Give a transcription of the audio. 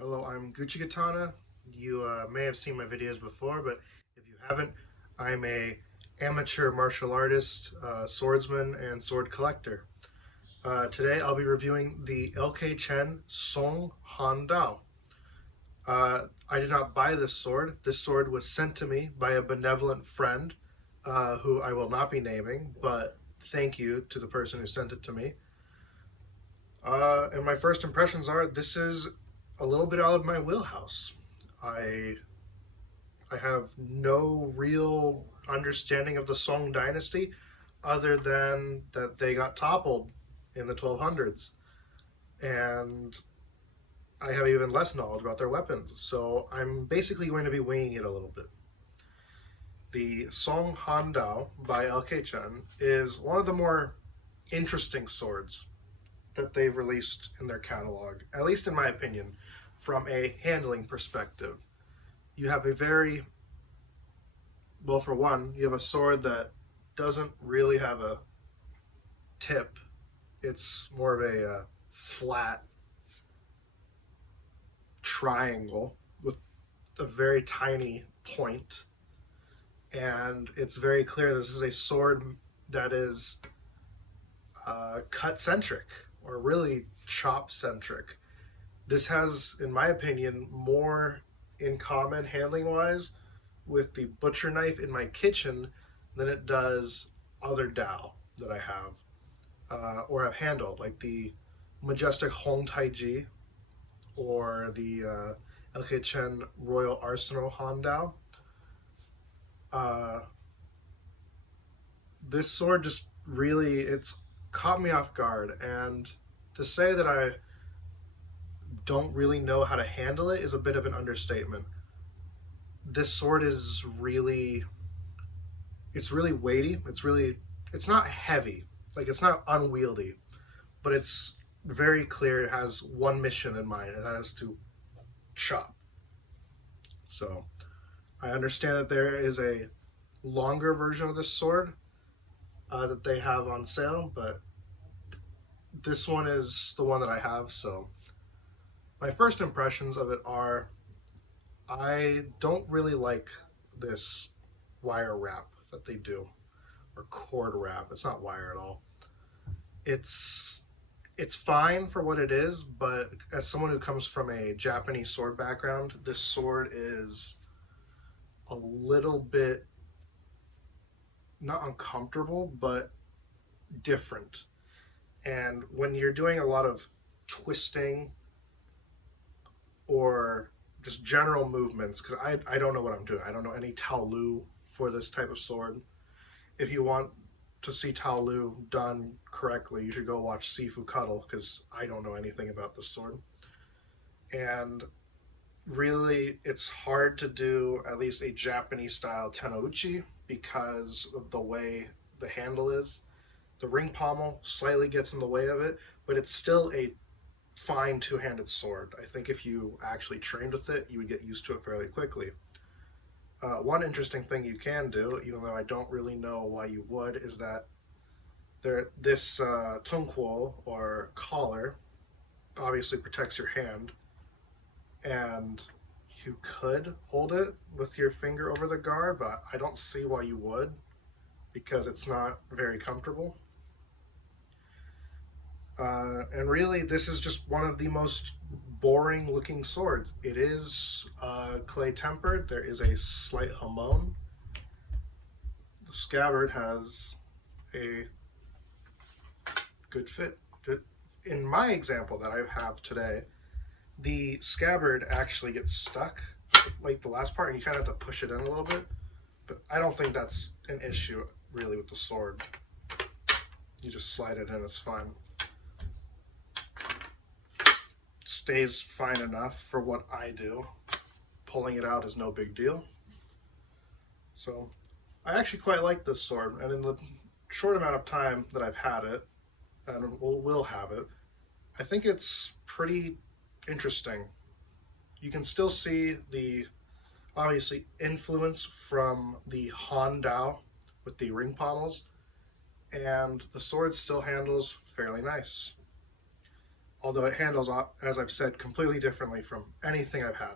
Hello, I'm Gucci Katana. You may have seen my videos before, but if you haven't, I'm a amateur martial artist, swordsman, and sword collector. Today I'll be reviewing the LK Chen Song Han Dao. I did not buy this sword. This sword was sent to me by a benevolent friend who I will not be naming, but thank you to the person who sent it to me. And my first impressions are this is a little bit out of my wheelhouse. I I have no real understanding of the Song dynasty other than that they got toppled in the 1200s. And I have even less knowledge about their weapons. So I'm basically going to be winging it a little bit. The Song Han Dao by LK Chen is one of the more interesting swords that they've released in their catalog, at least in my opinion, from a handling perspective. You have a very well, for one, you have a sword that doesn't really have a tip. It's more of a flat triangle with a very tiny point. And it's very clear this is a sword that is cut centric or really chop centric. This has, in my opinion, more in common handling wise with the butcher knife in my kitchen than it does other Dao that I have or have handled, like the majestic Hong Taiji or the LK Chen Royal Arsenal Han Dao. Uh, this sword just really it's caught me off guard, and to say that I don't really know how to handle it is a bit of an understatement. This sword is really it's really weighty. It's not heavy. It's not unwieldy, but it's very clear it has one mission in mind. It has to chop. So I understand that there is a longer version of this sword that they have on sale, but this one is the one that I have. So my first impressions of it are I don't really like this wire wrap that they do, or cord wrap. It's not wire at all. It's it's fine for what it is, but as someone who comes from a Japanese sword background, this sword is a little bit not uncomfortable, but different. And when you're doing a lot of twisting or just general movements, because I don't know what I'm doing. I don't know any Taolu for this type of sword. If you want to see Taolu done correctly, you should go watch Sifu Cuddle because I don't know anything about this sword. And really, it's hard to do at least a Japanese style tenouchi because of the way the handle is. The ring pommel slightly gets in the way of it, but it's still a fine two-handed sword. I think if you actually trained with it, you would get used to it fairly quickly. One interesting thing you can do, even though I don't really know why you would, is that this tungquo or collar obviously protects your hand, and you could hold it with your finger over the guard, but I don't see why you would because it's not very comfortable. And really, this is just one of the most boring looking swords. It is clay tempered. There is a slight hamon. The scabbard has a good fit. In my example that I have today, the scabbard actually gets stuck, like the last part, and you kind of have to push it in a little bit. But I don't think that's an issue really with the sword. You just slide it in, it's fine. Stays fine enough for what I do. Pulling it out is no big deal. So I actually quite like this sword, and in the short amount of time that I've had it, and will have it, I think it's pretty interesting. You can still see the obviously influence from the Han Dao with the ring pommels, and the sword still handles fairly nice. although it handles, as I've said, completely differently from anything I've had.